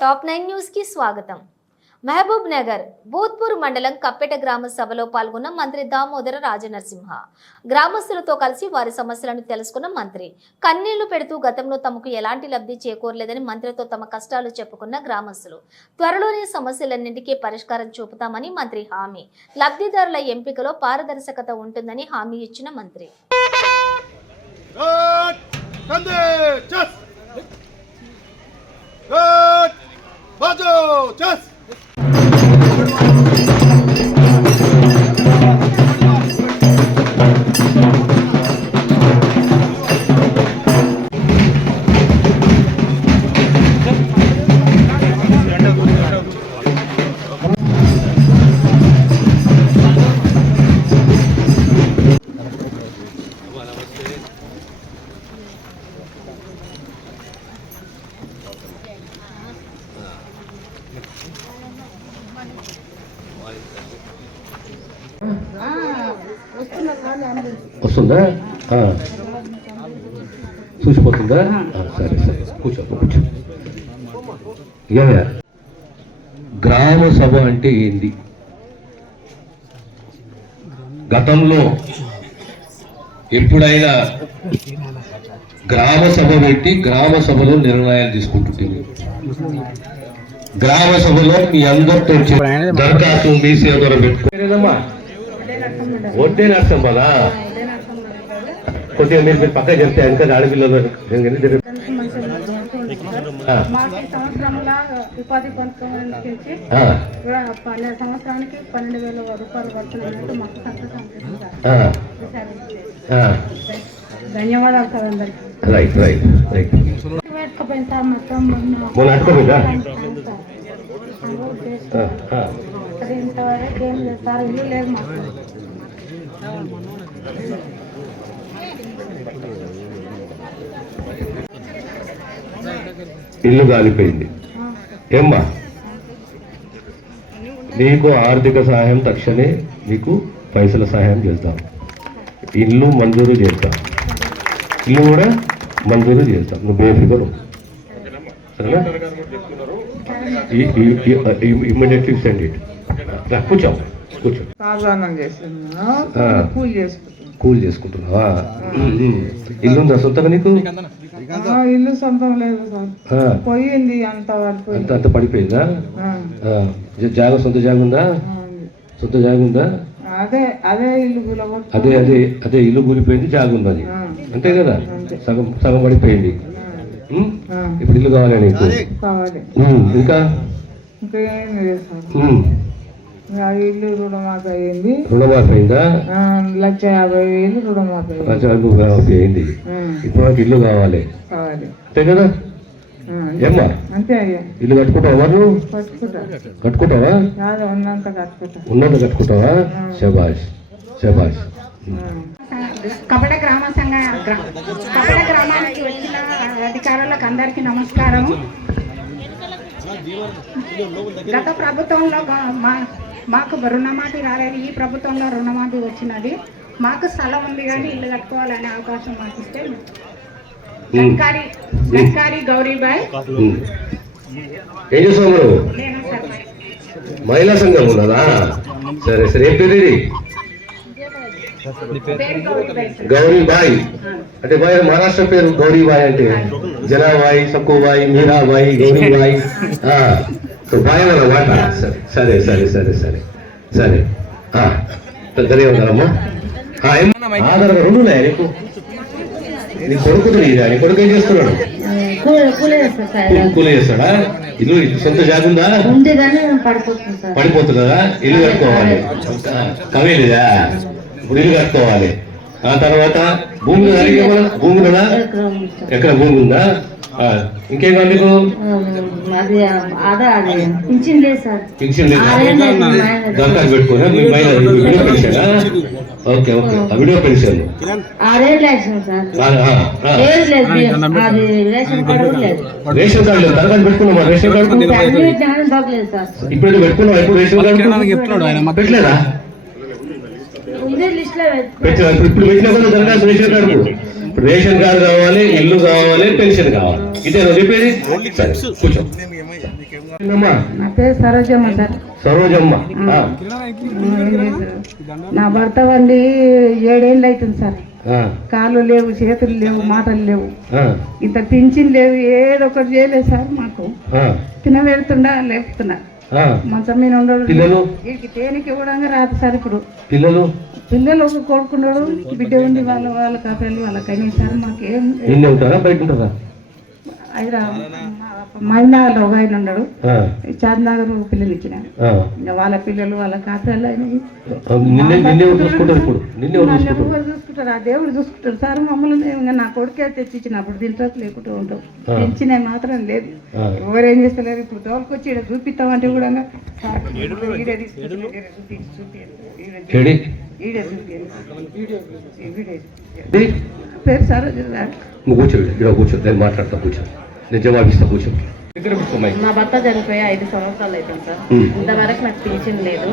Top 9 news కి స్వాగతం. మహబూబ్ నగర్ బూత్పూర్ మండలం కప్పెట గ్రామ సభలో పాల్గొన్న మంత్రి దామోదర రాజనరసింహ గ్రామస్తులతో కలిసి వారి సమస్యలను తెలుసుకున్న మంత్రి కన్నీళ్లు పెడుతూ గతంలో తమకు ఎలాంటి లబ్ధి చేకూరలేదని మంత్రితో తమ కష్టాలు చెప్పుకున్న గ్రామస్తులు త్వరలోనే సమస్యలన్నింటికీ పరిష్కారం చూపుతామని మంత్రి హామీ. లబ్ధిదారుల ఎంపికలో పారదర్శకత ఉంటుందని హామీ ఇచ్చిన మంత్రి వస్తుందా? చూసిపోతుందా? సరే సరే కూర్చో కూర్చో. గ్రామ సభ అంటే ఏంది? గతంలో ఎప్పుడైనా గ్రామ సభ పెట్టి గ్రామ సభలో నిర్ణయాలు తీసుకుంటుంది. గ్రామ సభలో మీ అందరితో దరఖాస్తు మీ సేవ పెట్టుకోలేదమ్మా. వడ్డే నష్టం బాలా కొద్దిగా మీరు పక్క చెప్తే ఇంకా ఆడపిల్లలు ఉపాధి పథకం సంవత్సరానికి 12,000 రూపాయలు పడుతున్నట్టు మాకు సంతోషం. ధన్యవాదాలు సార్ అందరికి. Right right right. పెట్టుకోపోయింది సార్ మొత్తం అది ఇంతవరకు ఏం లేదు సార్. ఇల్లు లేదు మాకు. ఇల్లు కాలిపోయింది. ఏమ్మా నీకు ఆర్థిక సహాయం తక్షణమే నీకు పైసల సహాయం చేస్తాం. ఇల్లు మంజూరు చేస్తాం. ఇల్లు కూడా మంజూరు చేస్తాం. నువ్వు బేఫికర్ సరేనా? Immediately send it. కూర్చో కూర్చో. కూల్ చేసుకుంటున్నావా? ఇల్లు ఉందా సొంతంగా నీకు? ఇల్లు సొంతం లేదు సార్. పోయింది అంత అంత పడిపోయిందా? జాగ సొంత జాగ ఉందా? సొంత జాగ ఉందా? అదే అదే ఇల్లు అదే అదే అదే ఇల్లు కూలిపోయింది, జాగ ఉంది. అది అంతే కదా? సగం సగం పడిపోయింది. ఇప్పుడు ఇల్లు కావాలి నీకు? ఇంకా ఇల్లు రుణమాఫీ అయింది. రుణమాఫీ అయిందా? 1,50,000 రుణమాఫీ అయింది. ఇప్పుడు నాకు ఇల్లు కావాలి అంతే కదా? ఏమ్మా అంతే అయ్యా. ఇల్లు కట్టుకుంటావా? నువ్వు కట్టుకుంటావా? ఉన్నంత కట్టుకుంటా. ఉన్నంత కట్టుకుంటావా? శబాష్ శబాష్. కపట గ్రామ సంఘ కపట గ్రామానికి వచ్చిన అధికారులకు అందరికీ నమస్కారం. గత ప్రభుత్వంలో మాకు రుణమాఫీ రాలేదు. ఈ ప్రభుత్వంలో రుణమాఫీ వచ్చినది. మాకు స్థలం ఉంది కానీ ఇల్లు కట్టుకోవాలనే అవకాశం మాకు ఇస్తే లక్కారి గౌరీబాయ్. ఏం చేస్తావు? మహిళా సంఘం ఉన్నదా? సరే సరే. ఏం పేరు ఇది? గౌరీబాయ్ అంటే బాయ్ మహారాష్ట్ర పేరు. గౌరీబాయ్ అంటే జనాబాయి, సక్కుబాయి, మీరాబాయి, గౌరీబాయి బాయ్ అన్నమాట. సరే సరే సరే సరే సరే. ధన్యవాదాలమ్మా. ఆధారంగా 2 ఉన్నాయి నీకు. నీ కొడుకుతుంది. నీ కొడుకు ఏం చేస్తున్నాడు? కూలి చేస్తాడా? ఇల్లు సొంత జాగుందా? పడిపోతుందా? ఇల్లు కట్టుకోవాలి. కవేలేదా? ఇప్పుడు ఇల్లు కట్టుకోవాలి. ఆ తర్వాత భూమి భూమి కదా? ఎక్కడ భూమి ఉందా? ఇంకేం కాదు నీకు? పింఛన్ లేదా? దరఖాస్తు పెట్టుకున్నా? Video pension? Okay okay. Video pension ration card లేదు. దరఖాస్తు పెట్టుకున్నావా? రేషన్ కార్డు ఇప్పుడు పెట్టుకున్నావా? ఇప్పుడు రేషన్ కార్డు పెట్టలేదా? ఇప్పుడు పెట్టినా కూడా దరఖాస్తు రేషన్ కార్డు ఇప్పుడు రేషన్ కార్డు కావాలి, ఇల్లు కావాలి, పెన్షన్ కావాలి. ఇదేనా చెప్పేది? సరే కూర్చో. అమ్మా, నా పేరు సరోజమ్మ సార్. సరోజమ్మ. నా భర్త వండి 7 ఏళ్ళు అవుతుంది సార్. ఆ, కాళ్ళు లేవు, చేతులు లేవు, మాటలు లేవు, ఆ, ఇంత పింఛన్ లేవు, ఏదో ఒకటి చేయలేదు సార్. మాకు ఆ, తినబెడుతుండా లేపుతున్నా, ఆ. మంచం మీద ఉండడు. పిల్లలు? వీడికి తేనికి ఇవ్వడంగా రాదు సార్. ఇప్పుడు పిల్లలు ఒక కొడుకున్నాడు, బిడ్డ ఉంది, వాళ్ళ కాపీలు వాళ్ళకైనా సార్. మాకేం నిన్నే ఉంటారా, బయట ఉంటారా? మహిళలో ఒక ఆయన ఉన్నాడు, ఆ, చార్నగర్ పిల్లలు ఇచ్చిన, ఆ. ఇంకా వాళ్ళ పిల్లలు వాళ్ళ కాపీలు అయినాయి. నిన్నే చూసుకుంటారు ఇప్పుడు? నిన్నే చూసుకుంటారు? ఎవరు చూసుకుంటారు? ఆ దేవుడు చూసుకుంటారు సార్ మమ్మల్ని. ఇంకా నా కొడుకే తెచ్చిచ్చినప్పుడు దీంట్లో లేకుండా ఉంటాం. పెంచినవి మాత్రం లేదు, ఎవరేం చేస్తలేరు. ఇప్పుడు తోలుకొచ్చి ఇక్కడ చూపిస్తామంటే కూడా సార్ ఈడే తీసుకొచ్చి పేరు సార్. నువ్వు కూర్చో, ఇక్కడ కూర్చో, నేను మాట్లాడతా, కూర్చో, నేను జవాబిస్తా, కూర్చో. నా భర్త చనిపోయి 5 సంవత్సరాలు అవుతుంది సార్. ఇంతవరకు నాకు పింఛన్ లేదు.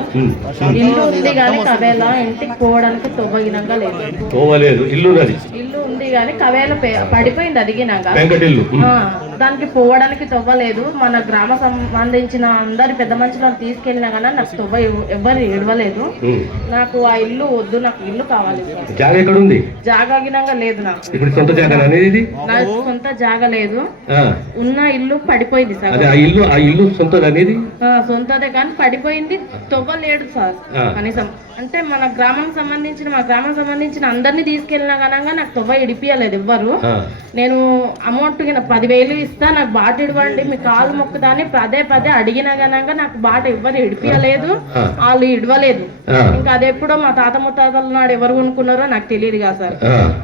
ఇల్లు ఉంది కానీ కవేళ ఇంటికి పోవడానికి తొవ్వగినంగా లేదు. పోవలేదు. ఇల్లు ఉంది కానీ కవేళ పడిపోయింది అదిగినాక. వెంకటిల్లు. దానికి పోవడానికి తొవ్వలేదు. మన గ్రామ సంబంధించిన అందరి పెద్ద మనుషులను తీసుకెళ్ళినా కానీ నాకు తొవ్వ ఎవరు ఇడవలేదు. నాకు ఆ ఇల్లు వద్దు, నాకు ఇల్లు కావాలి సార్. జాగా ఎక్కడ ఉంది? జాగాగినంగా లేదు నాకు. ఇప్పుడు సొంత జాగా అనేది? నాకు సొంత జాగా లేదు. ఉన్న ఇల్లు పడిపోయింది సార్. ఆ ఇల్లు సొంత అనేది? సొంతదే కానీ పడిపోయింది, తొవ్వలేడు సార్ కనీసం. అంటే మా గ్రామం సంబంధించిన అందరినీ తీసుకెళ్ళినా కనుక నాకు తొవ్వ ఇడిపియలేదు ఎవ్వరు. నేను అమౌంట్ 10,000 ఇస్తా, నాకు బాట ఇవ్వండి, మీ కాలు మొక్కుదాన్ని పదే అడిగినా గనక నాకు బాట ఎవ్వరు ఇడిపియలేదు, వాళ్ళు ఇడవలేదు. ఇంకా అదెప్పుడో మా తాత ముత్తాతల నాడు ఎవరు కొనుక్కున్నారో నాకు తెలియదు కదా సార్.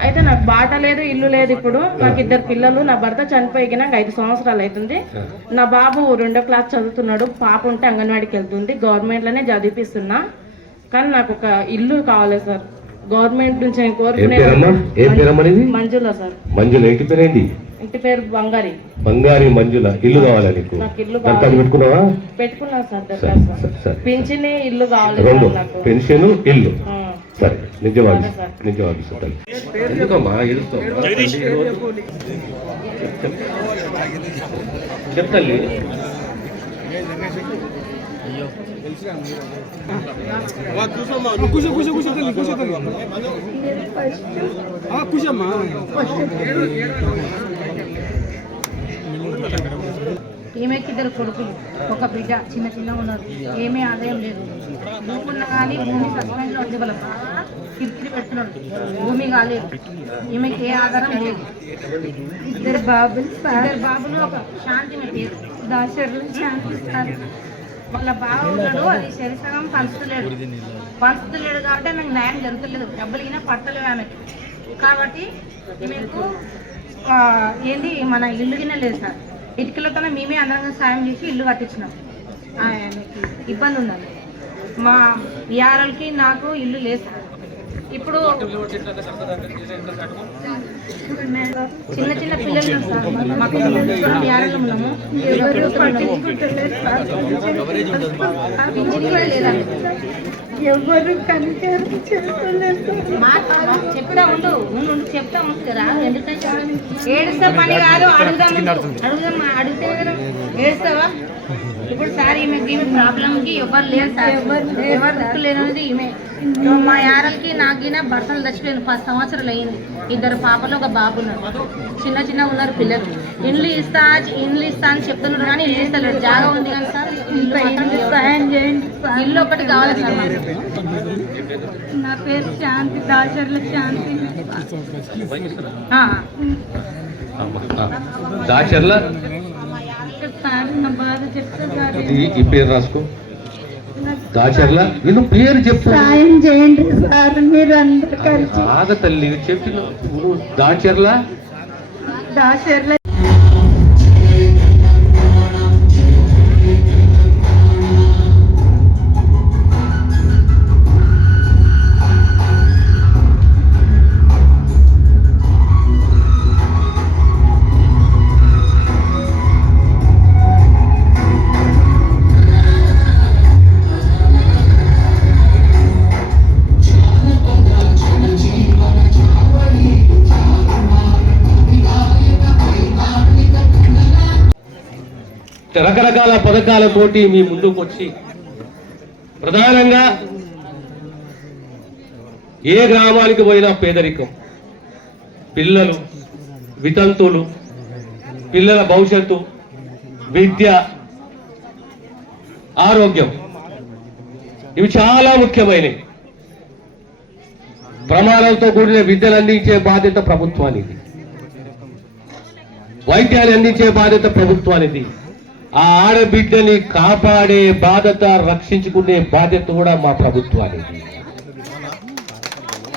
అయితే నాకు బాట లేదు, ఇల్లు లేదు. ఇప్పుడు నాకు 2 పిల్లలు. నా భర్త చనిపోయి నాకు 5 సంవత్సరాలు అవుతుంది. నా బాబు 2వ క్లాస్ చదువుతున్నాడు, పాప ఉంటే అంగన్వాడికి వెళ్తుంది. గవర్నమెంట్లోనే చదివిపిస్తున్నా. కానీ నాకు ఒక ఇల్లు కావాలి సార్. గవర్నమెంట్ నుంచి నేను కోరుకునేది మంజుల సార్. మంజుల ఇంటి పేరేంటి? ఇంటి పేరు బంగారి. మంజుల. ఇల్లు కావాలా నీకు? నాకు ఇల్లు పెట్టుకున్నావా? పెట్టుకున్నా సార్. పెన్షన్ ఇల్లు కావాలి నాకు. పెన్షన్ ఇల్లు. సరే, నిజవాగిస్తాను. ఎందుకమ్మా చెప్తాలి. ఈమెకి 2 కొడుకులు, ఒక బిడ్డ, చిన్న ఉన్నారు. ఏమీ ఆదాయం లేదు. భూమున్నా కానీ భూమి సస్పెండ్లో ఉంది. వాళ్ళ కిరికిరి పెడుతున్నాడు, భూమి కాలేదు. ఈమెకి ఏ ఆధారం లేదు. 2 బాబులు ఒక శాంతి పేరు దాశర్లు శాంతి ఇస్తారు. వాళ్ళ బావ ఉన్నాడు, అది శరీరం పంచుతలేడు కాబట్టి నాకు న్యాయం జరుగుతలేదు. డబ్బులు అయినా పట్టలేవు ఆమెకి. కాబట్టి ఈమెకు ఏంది మన ఇల్లు గిన్నె లేదు సార్. ఇటుకలతోనే మేమే అందరంగా సాయం చేసి ఇల్లు కట్టించినాం. ఆమెకి ఇబ్బంది ఉందండి. మా యారలకి నాకు ఇల్లు లేదు సార్. ఇప్పుడు చిన్న పిల్లలు సార్. మాకు యారలు ఉన్నాము. ఎవరు పట్టించుకుంటలేదు సార్. ఎవరు కనికరం చేసుకోలేదు. చెప్తా ఉండు కదా. ఎందుకంటే ఏడుస్తా పని కాదు, అడిగితే ఏడుస్తావా? ఇప్పుడు సార్ ఈమె ప్రాబ్లంకి ఎవరు లేరు సార్. ఎవరు దిక్కు లేనిది ఈమె. మా యారలకి నాకైనా భర్తలు చచ్చిపోయింది. 10 సంవత్సరాలు అయింది. 2 పాపలు, ఒక బాబు ఉన్నారు. చిన్న ఉన్నారు పిల్లలు. ఇల్లు ఇస్తా అని చెప్తున్నారు కానీ ఇల్లు ఇస్తలేదు. జాగా ఉంది కానీ సార్ సహాయం చేయండి. ఇల్లు ఒకటి కావాలి సార్ మాకు. నా పేరు శాంతి, దాచర్ల శాంతి. దాచర్ల సార్ నా బాధ చెప్తారు. ఈ పేరు రాసుకో. దాచర్ల. నేను పేరు చెప్పు. సాయం చేయండి సార్ మీరు అందరు కలిసి. ఆగ తల్లి చెప్పిన దాచర్ల. రకరకాల పథకాలతోటి మీ ముందుకు వచ్చి ప్రధానంగా ఏ గ్రామానికి పోయినా పేదరికం, పిల్లలు, వితంతువులు, పిల్లల భవిష్యత్తు, విద్య, ఆరోగ్యం ఇవి చాలా ముఖ్యమైనవి. ప్రమాణాలతో కూడిన విద్యను అందించే బాధ్యత ప్రభుత్వానికి, వైద్యాన్ని అందించే బాధ్యత ప్రభుత్వానికి, ఆ ఆడబిడ్డని కాపాడే బాధ్యత, రక్షించుకునే బాధ్యత కూడా మా ప్రభుత్వానికి.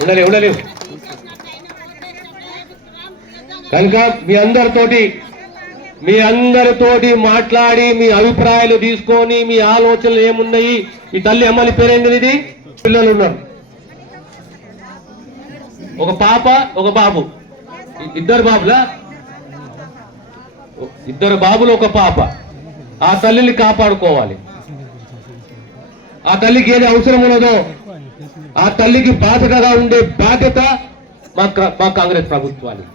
ఉండలేవు కనుక మీ అందరితోటి మాట్లాడి మీ అభిప్రాయాలు తీసుకొని మీ ఆలోచనలు ఏమున్నాయి. ఈ తల్లి అమ్మని పేరేంది? ఇది పిల్లలు ఉన్నారు, ఒక పాప ఒక బాబు, ఇద్దరు బాబులా, ఇద్దరు బాబులు ఒక పాప. ఆ తల్లిని కాపాడుకోవాలి. ఆ తల్లికి ఏది అవసరం ఉన్నదో ఆ తల్లికి బాధ్యతగా ఉండే బాధ్యత మా కాంగ్రెస్ ప్రభుత్వానికి.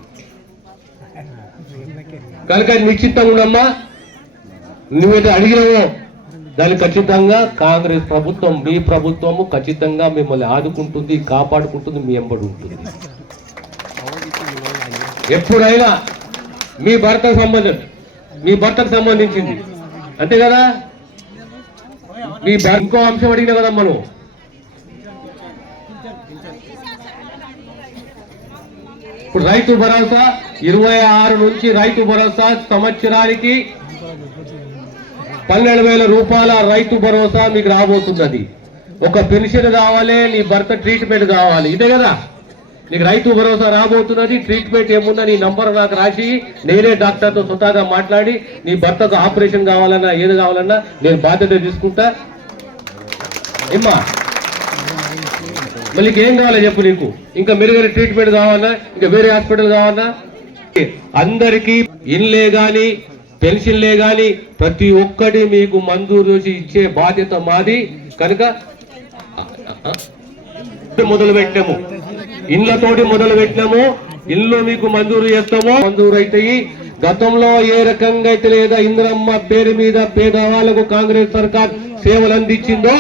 కనుక నిశ్చితంగా ఉండమ్మా, నువ్వేదో అడిగినావో దాన్ని ఖచ్చితంగా కాంగ్రెస్ ప్రభుత్వం, మీ ప్రభుత్వము ఖచ్చితంగా మిమ్మల్ని ఆదుకుంటుంది, కాపాడుకుంటుంది, మీ ఎంబడి ఉంటుంది. ఎప్పుడైనా మీ భర్తకు సంబంధించింది అంతే కదా. మీ ఇంకో అంశం అడిగినా కదమ్మా నువ్వు. ఇప్పుడు రైతు భరోసా 26 నుంచి రైతు భరోసా సంవత్సరానికి 12,000 రూపాయల రైతు భరోసా మీకు రాబోతున్నది. ఒక పెన్షన్ కావాలి, నీ భర్త ట్రీట్మెంట్ కావాలి, ఇదే కదా. నీకు రైతు భరోసా రాబోతున్నది. ట్రీట్మెంట్ ఏముందా నీ నంబర్ నాకు రాసి నేనే డాక్టర్తో స్వతహాగా మాట్లాడి నీ భర్తకు ఆపరేషన్ కావాలన్నా ఏది కావాలన్నా నేను బాధ్యత తీసుకుంటా. ఏమ్మా మళ్ళీ ఏం కావాలి చెప్పు. నీకు ఇంకా మెరుగైన ట్రీట్మెంట్ కావాలన్నా, ఇంకా వేరే హాస్పిటల్ కావాలన్నా, అందరికీ ఇన్లే గాని పెన్షన్లే గాని ప్రతి ఒక్కటి మీకు మంజూరు చేసి ఇచ్చే బాధ్యత మాది. కనుక మొదలు పెట్టాము, ఇండ్లతోటి మొదలు పెట్టినాము. ఇల్లు మీకు మంజూరు చేస్తామో మంజూరు అవుతాయి. గతంలో ఏ రకంగా అయితే లేదా ఇందిరమ్మ పేరు మీద పేదవాళ్లకు కాంగ్రెస్ సర్కార్ సేవలు అందించిందో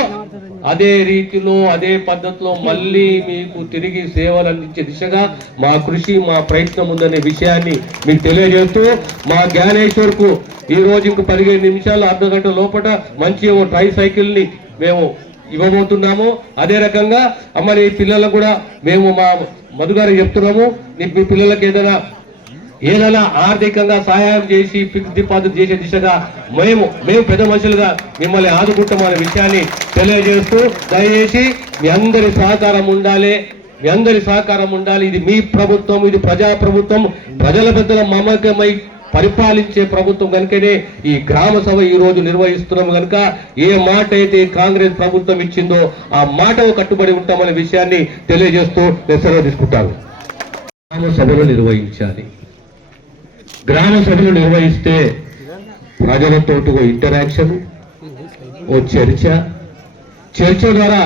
అదే రీతిలో అదే పద్ధతిలో మళ్ళీ మీకు తిరిగి సేవలు అందించే దిశగా మా కృషి, మా ప్రయత్నం ఉందనే విషయాన్ని మీకు తెలియజేస్తూ, మా జ్ఞానేశ్వర్ కు ఈ రోజు ఇంకో 15 నిమిషాలు అర్ధగంట లోపల మంచి ట్రై సైకిల్ ని మేము ఇవ్వబోతున్నాము. అదే రకంగా అమ్మ నీ పిల్లలకు కూడా మేము మా మధు గారికి చెప్తున్నాము, మీ పిల్లలకి ఏదైనా ఆర్థికంగా సహాయం చేసి ఫిక్స్ డిపాజిట్ చేసే దిశగా మేము పెద్ద మనుషులుగా మిమ్మల్ని ఆదుకుంటామనే విషయాన్ని తెలియజేస్తూ, దయచేసి మీ అందరి సహకారం ఉండాలి. ఇది మీ ప్రభుత్వం, ఇది ప్రజా ప్రభుత్వం, ప్రజల పెద్దల మమకమై పరిపాలించే ప్రభుత్వం. కనుకనే ఈ గ్రామ సభ ఈ రోజు నిర్వహిస్తున్నాం. కనుక ఏ మాట అయితే కాంగ్రెస్ ప్రభుత్వం ఇచ్చిందో ఆ మాటకు కట్టుబడి ఉంటామనే విషయాన్ని తెలియజేస్తూ నేను సెలవు తీసుకుంటాను. గ్రామ సభలు నిర్వహించాలి. గ్రామ సభలు నిర్వహిస్తే ప్రజలతో ఓ ఇంటరాక్షన్, ఓ చర్చ ద్వారా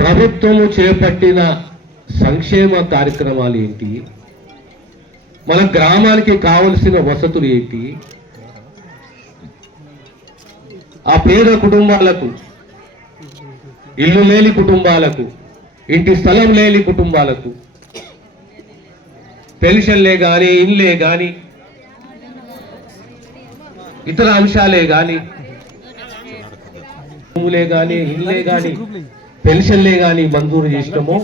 ప్రభుత్వము చేపట్టిన సంక్షేమ కార్యక్రమాలు ఏంటి, మన గ్రామానికి కావలసిన వసతులు ఏంటి, ఆ పేద కుటుంబాలకు, ఇల్లు లేని కుటుంబాలకు, ఇంటి స్థలం లేని కుటుంబాలకు పెన్షన్లే కానీ, ఇండ్లే కానీ, ఇతర అంశాలే కానీ, భూములే కానీ, ఇల్లే కానీ, పెన్షన్లే కానీ మంజూరు చేసినామో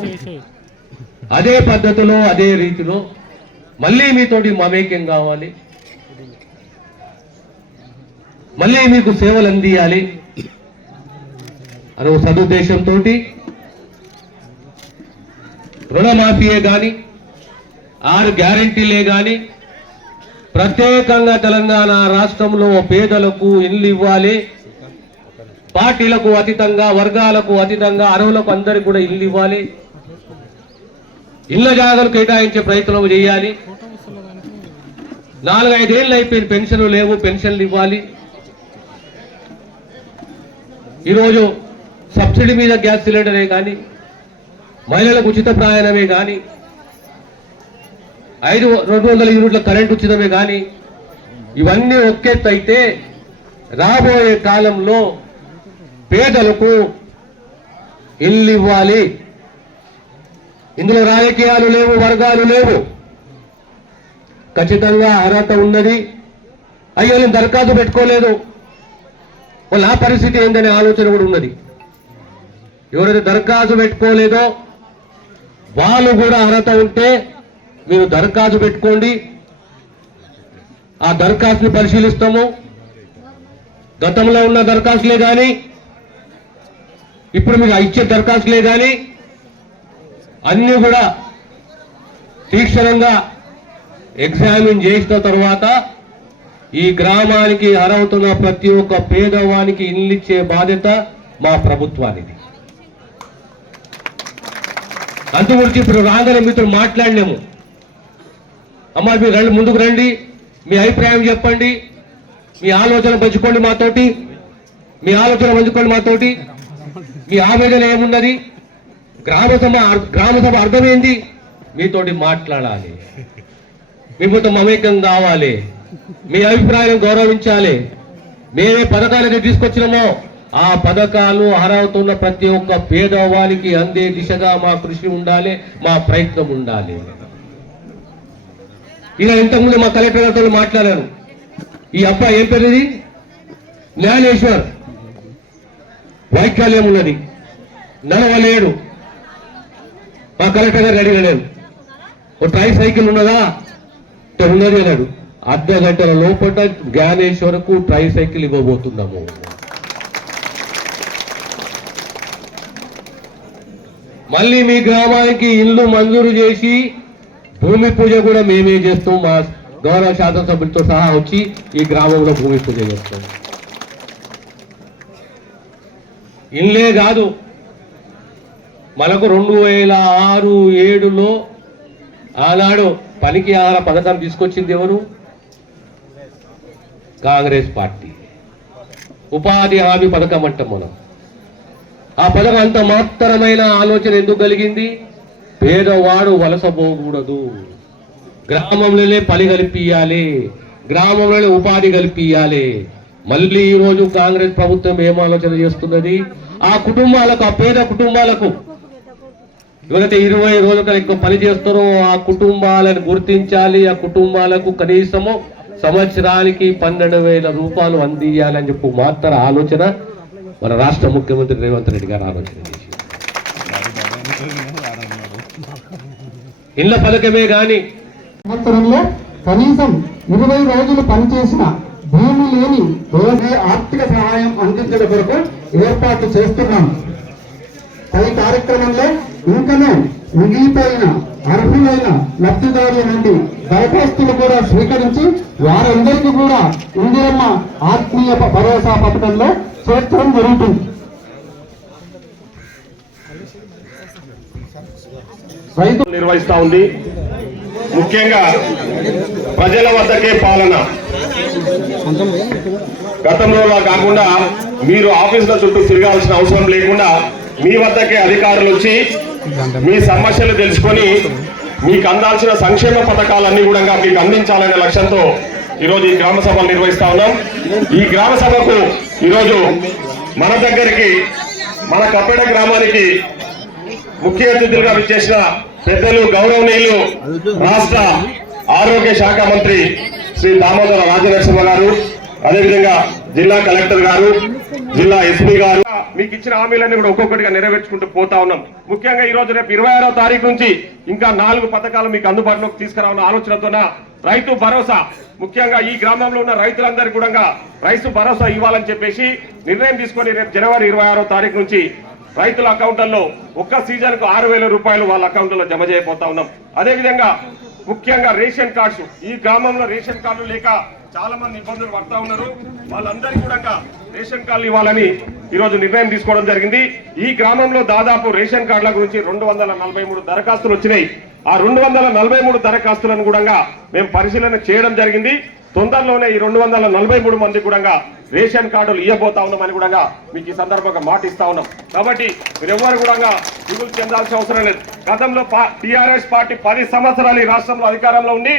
అదే పద్ధతిలో అదే రీతిలో మళ్ళీ మీతోటి మమేక్యం కావాలి, మళ్ళీ మీకు సేవలు అందియాలి అనే సదుద్దేశంతో రుణమాఫీయే కానీ 6 గ్యారెంటీలే కానీ ప్రత్యేకంగా తెలంగాణ రాష్ట్రంలో పేదలకు ఇల్లు ఇవ్వాలి, పార్టీలకు అతీతంగా, వర్గాలకు అతీతంగా అర్హులకు అందరికి కూడా ఇల్లు ఇవ్వాలి, ఇళ్ల జాగాలు కేటాయించే ప్రయత్నం చేయాలి. 4-5 ఏళ్ళు అయిపోయిన పెన్షన్లు లేవు, పెన్షన్లు ఇవ్వాలి. ఈరోజు సబ్సిడీ మీద గ్యాస్ సిలిండరే కానీ, మహిళలకు ఉచిత ప్రయాణమే కానీ, 200 యూనిట్ల కరెంట్ ఉచితమే కానీ, ఇవన్నీ ఒక్కెత్తు అయితే రాబోయే కాలంలో పేదలకు ఇల్లు ఇవ్వాలి. ఇందులో రాజకీయాలు లేవు, వర్గాలు లేవు. ఖచ్చితంగా అర్హత ఉన్నది. అయ్యో నేను దరఖాస్తు పెట్టుకోలేదు, వాళ్ళ నా పరిస్థితి ఏందనే ఆలోచన కూడా ఉన్నది. ఎవరైతే దరఖాస్తు పెట్టుకోలేదో వాళ్ళు కూడా అర్హత ఉంటే మీరు దరఖాస్తు పెట్టుకోండి. ఆ దరఖాస్తుని పరిశీలిస్తాము. గతంలో ఉన్న దరఖాస్తులే కానీ ఇప్పుడు మీకు ఇచ్చే దరఖాస్తులే కానీ అన్నీ కూడా తీక్షణంగా ఎగ్జామిన్ చేసిన తర్వాత ఈ గ్రామానికి అర్హతున్న ప్రతి ఒక్క పేదవానికి ఇల్లు ఇచ్చే బాధ్యత మా ప్రభుత్వానికి. అందు గురించి ఇప్పుడు రాగానే మీతో మాట్లాడినాము. అమ్మ మీరు రండి, ముందుకు రండి, మీ అభిప్రాయం చెప్పండి, మీ ఆలోచన పంచుకోండి మాతోటి, మీ ఆలోచన పంచుకోండి మాతోటి. మీ ఆవేదన ఏమున్నది, గ్రామ సభ అర్థమైంది, మీతోటి మాట్లాడాలి, మీతో మమేకం కావాలి, మీ అభిప్రాయం గౌరవించాలి. మేమే పథకాలకి తీసుకొచ్చినామో ఆ పథకాలు అర్హత ప్రతి ఒక్క పేదవానికి అందే దిశగా మా కృషి ఉండాలి, మా ప్రయత్నం ఉండాలి. ఇలా ఇంతకుముందు మా కలెక్టర్ గారితో మాట్లాడాను. ఈ అబ్బాయి ఏం పేరు, ఇది జ్ఞానేశ్వర్, వైకల్యం ఉన్నది, నడవలేడు. మా కలెక్టర్ గారు అడిగాను, ఓ ట్రై సైకిల్ ఉన్నదా, ఉన్నది అన్నాడు. అర్ధ గంటల లోపల జ్ఞానేశ్వర్కు ట్రై సైకిల్ ఇవ్వబోతున్నాము. మళ్ళీ మీ గ్రామానికి ఇల్లు మంజూరు చేసి భూమి పూజ కూడా మేమే చేస్తాం. మా గౌరవ శాసనసభ్యులతో సహా వచ్చి ఈ గ్రామంలో భూమి పూజ చేస్తాం. ఇల్లే కాదు, మనకు 2006-2007లో ఆనాడు పనికి ఆహార పథకం తీసుకొచ్చింది ఎవరు? కాంగ్రెస్ పార్టీ. ఉపాధి హామీ పథకం అంటాం మనం. ఆ పథకం అంత మాత్రమైన ఆలోచన ఎందుకు కలిగింది? పేదవాడు వలసపోకూడదు, గ్రామంలోనే పని కల్పియాలి, గ్రామంలోనే ఉపాధి కల్పియాలి. మళ్ళీ ఈరోజు కాంగ్రెస్ ప్రభుత్వం ఏం ఆలోచన చేస్తున్నది? ఆ కుటుంబాలకు, ఆ పేద కుటుంబాలకు ఎవరైతే 20 రోజుల కన్నా ఎక్కువ పని చేస్తారో ఆ కుటుంబాలను గుర్తించాలి. ఆ కుటుంబాలకు కనీసము సంవత్సరానికి 12,000 రూపాయలు అందియాలని చెప్పి మాత్రం ఆలోచన మన రాష్ట్ర ముఖ్యమంత్రి రేవంత్ రెడ్డి గారు ఆలోచన చేసి ఇళ్ల పథకమే గాని సంవత్సరంలో కనీసం 20 రోజులు పనిచేసిన భూమి లేని రోజే ఆర్థిక సహాయం అందించడం కొరకు ఏర్పాటు చేస్తున్నాం. ఈ కార్యక్రమంలో ఇంకనూ మిగిలిపోయిన అర్హులైన లబ్ధిదారుల నుండి దరఖాస్తులు కూడా స్వీకరించి వారందరికీ కూడా ఇందిరమ్మ ఆత్మీయ భరోసా పథకంలో చేర్చడం జరుగుతుంది. రైతు నిర్వహిస్తా ఉంది. ముఖ్యంగా ప్రజల వద్దకే పాలన. గతంలో కాకుండా మీరు ఆఫీసుల చుట్టూ తిరగాల్సిన అవసరం లేకుండా మీ వద్దకే అధికారులు వచ్చి మీ సమస్యలు తెలుసుకొని మీకు అందాల్సిన సంక్షేమ పథకాలన్నీ కూడా మీకు అందించాలనే లక్ష్యంతో ఈరోజు ఈ గ్రామ సభలు నిర్వహిస్తా ఉన్నాం. ఈ గ్రామ సభకు ఈరోజు మన దగ్గరికి, మన కప్పేట గ్రామానికి ముఖ్య అతిథులుగా విచ్చేసిన పెద్దలు, గౌరవనీయులు రాష్ట్ర ఆరోగ్య శాఖ మంత్రి శ్రీ దామోదర రాజనరసింహ గారు, అదేవిధంగా జిల్లా కలెక్టర్ గారు, జిల్లా ఎస్పీ గారు, మీకు ఇచ్చిన హామీలన్నీ కూడా ఒక్కొక్కటిగా నెరవేర్చుకుంటూ పోతా ఉన్నాం. ముఖ్యంగా ఈ రోజు రేపు 26వ తారీఖు నుంచి ఇంకా 4 పథకాలు మీకు అందుబాటులోకి తీసుకురావాలన్న ఆలోచనతోన రైతు భరోసా, ముఖ్యంగా ఈ గ్రామంలో ఉన్న రైతులందరికీ కూడా రైతు భరోసా ఇవ్వాలని చెప్పేసి నిర్ణయం తీసుకొని రేపు జనవరి 26వ తారీఖు నుంచి రైతుల అకౌంట్లలో ఒక్క సీజన్ కు 6,000 రూపాయలు వాళ్ళ అకౌంట్లలో జమ చేయబోతా ఉన్నాం. అదేవిధంగా ముఖ్యంగా రేషన్ కార్డ్స్, ఈ గ్రామంలో రేషన్ కార్డులు లేక చాలా మంది ఇబ్బందులు పడతా ఉన్నారు. వాళ్ళందరికీ కూడా రేషన్ కార్డులు ఇవ్వాలని ఈరోజు నిర్ణయం తీసుకోవడం జరిగింది. ఈ గ్రామంలో దాదాపు రేషన్ కార్డుల గురించి 243 దరఖాస్తులు వచ్చినాయి. ఆ 243 దరఖాస్తులను కూడా మేము పరిశీలన చేయడం జరిగింది. తొందరలోనే ఈ 243 మంది కూడా రేషన్ కార్డులు ఇవ్వబోతా ఉన్నామని కూడా మీకు ఈ సందర్భంగా మాట ఇస్తా ఉన్నాం. కాబట్టి మీరెవ్వరు కూడా దిగులు చెందాల్సిన అవసరం లేదు. గతంలో టీఆర్ఎస్ పార్టీ 10 సంవత్సరాలు ఈ రాష్ట్రంలో అధికారంలో ఉండి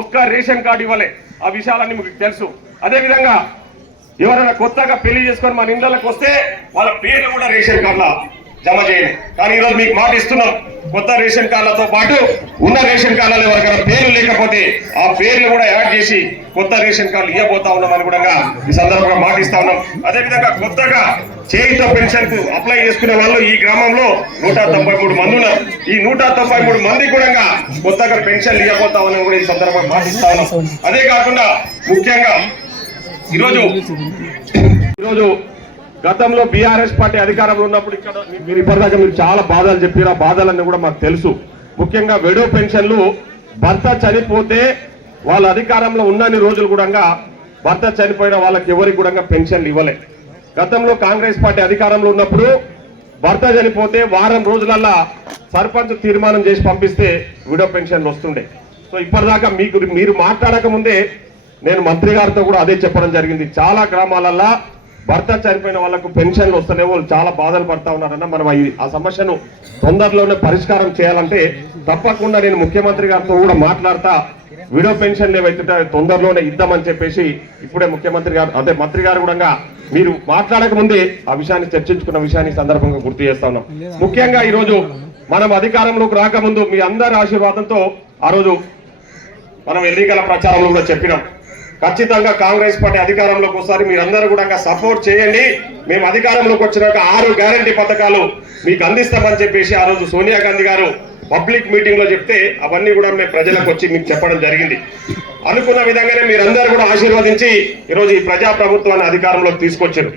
ఒక్క రేషన్ కార్డు ఇవ్వలే. ఆ విషయాలన్నీ మీకు తెలుసు. అదేవిధంగా ఎవరైనా కొత్తగా పెళ్లి చేసుకొని మన ఇండ్లకు వస్తే వాళ్ళ పేర్లు కూడా రేషన్ కార్డులో జమ చేయండి. కానీ ఈరోజు మీకు మాట ఇస్తున్నాం, కొత్త రేషన్ కార్డులతో పాటు ఉన్న రేషన్ కార్డులలో ఎవరికైనా పేర్లు లేకపోతే ఆ పేర్లు కూడా యాడ్ చేసి కొత్త రేషన్ కార్డులు ఇవ్వబోతా ఉన్నామని కూడా ఈ సందర్భంగా మాట ఇస్తా ఉన్నాం. అదేవిధంగా కొత్తగా చేయుత పెన్షన్ కు అప్లై చేసుకునే వాళ్ళు ఈ గ్రామంలో 193 మంది ఉన్నారు. ఈ 193 మంది కూడా కొత్తగా పెన్షన్లు ఇవ్వబోతా ఉన్నామని కూడా ఈ సందర్భంగా మాట ఇస్తా ఉన్నాం. అదే కాకుండా ముఖ్యంగా ఈరోజు గతంలో బీఆర్ఎస్ పార్టీ అధికారంలో ఉన్నప్పుడు ఇక్కడ మీరు ఇప్పటిదాకా మీరు చాలా బాధలు చెప్పారు. ఆ బాధలన్నీ కూడా మాకు తెలుసు. ముఖ్యంగా విడో పెన్షన్లు భర్త చనిపోతే వాళ్ళ అధికారంలో ఉన్నన్ని రోజులు కూడా భర్త చనిపోయిన వాళ్ళకి ఎవరికి కూడా పెన్షన్లు ఇవ్వలే. గతంలో కాంగ్రెస్ పార్టీ అధికారంలో ఉన్నప్పుడు భర్త చనిపోతే వారం రోజులల్లా సర్పంచ్ తీర్మానం చేసి పంపిస్తే విడో పెన్షన్లు వస్తుండే. సో ఇప్పటిదాకా మీరు మాట్లాడక ముందే నేను మంత్రి గారితో కూడా అదే చెప్పడం జరిగింది. చాలా గ్రామాలల్లో భర్త చనిపోయిన వాళ్ళకు పెన్షన్లు వస్తేనే వాళ్ళు చాలా బాధలు పడతా ఉన్నారన్న. మనం ఆ సమస్యను తొందరలోనే పరిష్కారం చేయాలంటే తప్పకుండా నేను ముఖ్యమంత్రి గారితో కూడా మాట్లాడతా. విడో పెన్షన్లు ఏవైతే తొందరలోనే ఇద్దామని చెప్పేసి ఇప్పుడే ముఖ్యమంత్రి గారు అదే మంత్రి గారు కూడా మీరు మాట్లాడక ముందే ఆ విషయాన్ని చర్చించుకున్న విషయాన్ని సందర్భంగా గుర్తు చేస్తా ఉన్నాం. ముఖ్యంగా ఈరోజు మనం అధికారంలోకి రాకముందు మీ అందరి ఆశీర్వాదంతో ఆ రోజు మనం ఎన్నికల ప్రచారంలో కూడా చెప్పినాం, ఖచ్చితంగా కాంగ్రెస్ పార్టీ అధికారంలోకి వస్తారు, మీరందరూ కూడా సపోర్ట్ చేయండి, మేము అధికారంలోకి వచ్చినాక 6 గ్యారంటీ పథకాలు మీకు అందిస్తామని చెప్పేసి ఆ రోజు సోనియా గాంధీ గారు పబ్లిక్ మీటింగ్ లో చెప్తే అవన్నీ కూడా మేము ప్రజలకు వచ్చి మీకు చెప్పడం జరిగింది. అనుకున్న విధంగానే మీరందరూ కూడా ఆశీర్వదించి ఈరోజు ఈ ప్రజా ప్రభుత్వాన్ని అధికారంలోకి తీసుకొచ్చారు.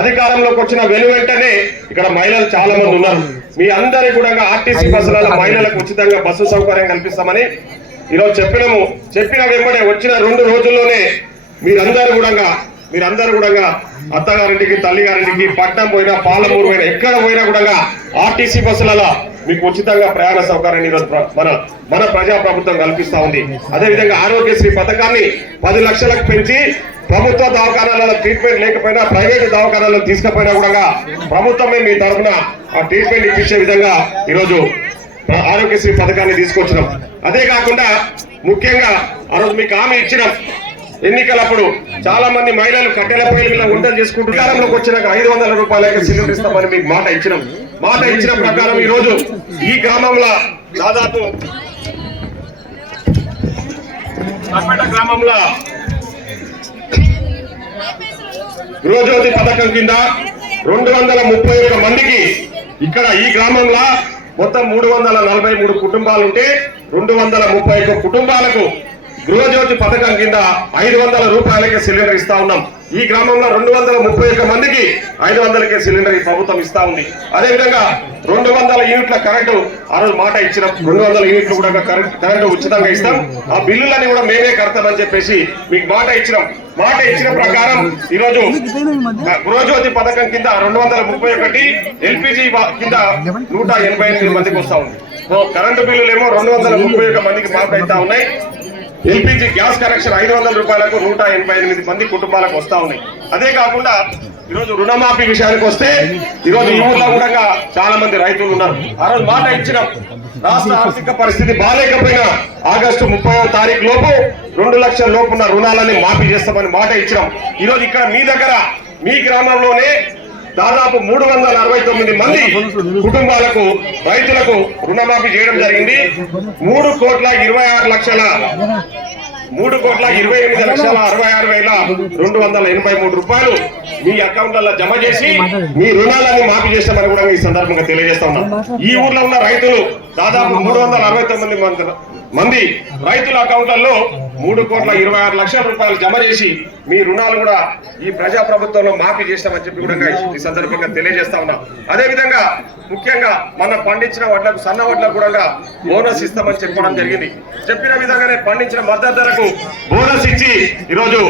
అధికారంలోకి వచ్చిన వెంటనే ఇక్కడ మహిళలు చాలా మంది ఉన్నారు. మీ అందరి కూడా ఆర్టీసీ బస్సులలో మహిళలకు ఉచితంగా బస్సు సౌకర్యం కల్పిస్తామని ఈరోజు చెప్పిన వెంబడే వచ్చిన 2 రోజుల్లోనే మీరందరూ కూడా అత్తగారింటికి తల్లిగారింటికి పట్నం పోయినా పాలమూరు పోయినా ఎక్కడ పోయినా కూడా ఆర్టీసీ బస్సులలో మీకు ఉచితంగా ప్రయాణ సౌకర్యాన్ని ఈరోజు మన ప్రజా ప్రభుత్వం కల్పిస్తా ఉంది. అదేవిధంగా ఆరోగ్యశ్రీ పథకాన్ని 10 లక్షలకు పెంచి ప్రభుత్వ దవాఖానాలలో ట్రీట్మెంట్ లేకపోయినా ప్రైవేట్ దవాఖానాలను తీసుకుపోయినా కూడా ప్రభుత్వమే మీ తరఫున ఆ ట్రీట్మెంట్ ఇప్పించే విధంగా ఈరోజు ఆరోగ్యశ్రీ పథకాన్ని తీసుకొచ్చినాం. అదే కాకుండా ముఖ్యంగా ఆ రోజు మీకు హామీ ఇచ్చినాం, ఎన్నికలప్పుడు చాలా మంది మహిళలు కట్టెల పొయ్యిల మీద వంటలు చేసుకుంటూ అధికారంలోకి వచ్చినాక 500 రూపాయలకి సిలిండర్ ఇస్తామని మీకు మాట ఇచ్చిన ప్రకారం ఈ రోజు ఈ గ్రామంలో దాదాపు గ్రామంలో గృహజ్యోతి పథకం కింద 231 మందికి ఇక్కడ ఈ గ్రామంలో మొత్తం 343 కుటుంబాలు ఉంటే 231 కుటుంబాలకు గృహజ్యోతి పథకం కింద 500 రూపాయలకే సిలిండర్ ఇస్తా ఉన్నాం. ఈ గ్రామంలో 231 మందికి 500కే సిలిండర్ ఈ ప్రభుత్వం ఇస్తా ఉంది. అదేవిధంగా 200 యూనిట్ల కరెంటు ఆ రోజు మాట ఇచ్చినాం, 200 యూనిట్లు కూడా కరెంటు ఉచితంగా ఇస్తాం, ఆ బిల్లులని కూడా మేమే కడతామని చెప్పేసి మీకు మాట ఇచ్చిన ప్రకారం ఈరోజు గృహజ్యోతి పథకం కింద 231, ఎల్పిజి కింద 188 మందికి వస్తా ఉంది. కరెంటు బిల్లులేమో 231 మందికి మాకు అవుతా ఉన్నాయి. ఎల్పిజి గ్యాస్ కనెక్షన్ 500 రూపాయలకు 188 మంది కుటుంబాలకు వస్తా ఉన్నాయి. అదే కాకుండా ఈరోజు రుణమాఫీ విషయానికి వస్తే ఈరోజు ఈ ఊర్లో కూడా చాలా మంది రైతులు ఉన్నారు. ఆ రోజు మాట ఇచ్చినాం, రాష్ట్ర ఆర్థిక పరిస్థితి బాగాలేకపోయినా ఆగస్టు 30వ తారీఖు లోపు 2 లక్షల లోపు ఉన్న రుణాలని మాఫీ చేస్తామని మాట ఇచ్చినాం. ఈరోజు ఇక్కడ మీ దగ్గర మీ గ్రామంలోనే దాదాపు 369 మంది కుటుంబాలకు రైతులకు రుణమాఫీ చేయడం జరిగింది. 3,28,66,283 రూపాయలు మీ అకౌంట్లలో జమ చేసి మీ రుణాలని మాఫీ చేస్తామని కూడా ఈ సందర్భంగా తెలియజేస్తా ఉన్నాం. ఈ ఊర్లో ఉన్న రైతులు దాదాపు 369 మంది రైతుల అకౌంట్లలో 3,26,00,000 రూపాయలు జమ చేసి మీ రుణాలు కూడా ఈ ప్రజా ప్రభుత్వంలో మాఫీ చేస్తామని చెప్పి కూడా ఈ సందర్భంగా తెలియజేస్తా ఉన్నాం. అదేవిధంగా ముఖ్యంగా మనం పండించిన వడ్లకు సన్న వడ్లకు కూడా బోనస్ ఇస్తామని చెప్పడం జరిగింది. చెప్పిన విధంగానే పండించిన మద్దతు ధరకు బోనస్ ఇచ్చి ఈరోజు